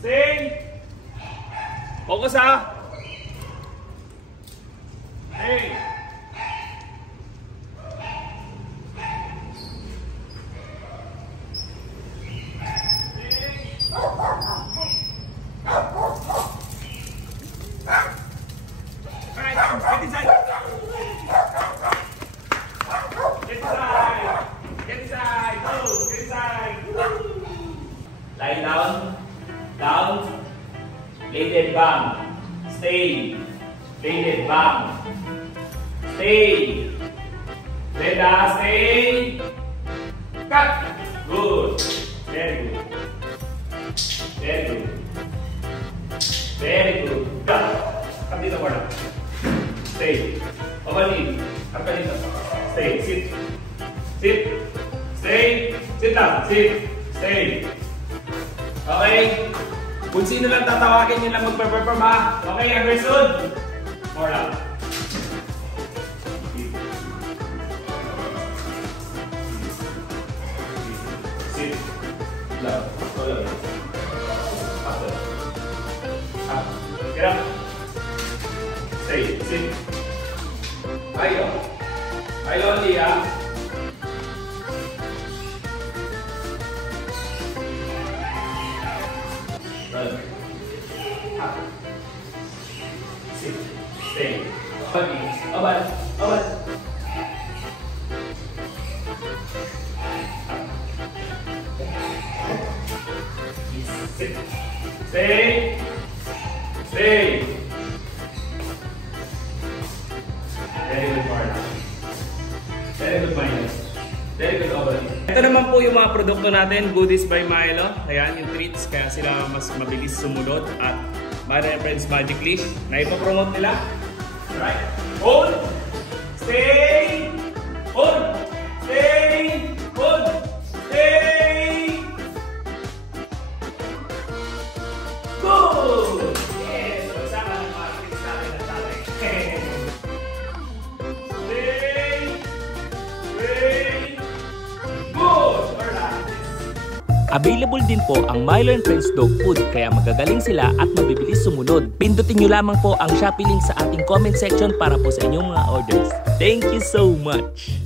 Stay. Focus ha. Stay. Lie down, down, bladed bang, stay, bladed bang, stay, Leda, stay, cut, good, very good, very good, very good, cut, cut dito para, stay, pabalik, cut ka dito, stay, sit, sit, stay, sit down, sit, stay. Okay? Kung sino lang tatawagin, yun lang magpe-perform ha. Okay, Anderson? More lang. Sit. Lang. Ito lang. After. Up. Get up. Stay. Sit. Ayo. Ayo only ha. Up. Sit. Stay. Abad. Abad. Sit. Stay. Stay. Very good, Marla. Very good, Minus. Very good, Obali. Ito naman po yung mga produkto natin, Goodies by Milo. Ayan, yung treats, kaya sila mas mabilis sumunod. At Milo & Friends Magic Leash na ipopromote nila. Alright. Hold. Stay. Hold. Stay. Hold. Stay. Good. Yes. So, sama ng mga treats natin at tatay. Stay. Stay. Good. Available din po ang Milo & Friends Dog Food kaya magagaling sila at mabibilis sumunod. Pindutin nyo lamang po ang Shopee link sa ating comment section para po sa inyong mga orders. Thank you so much!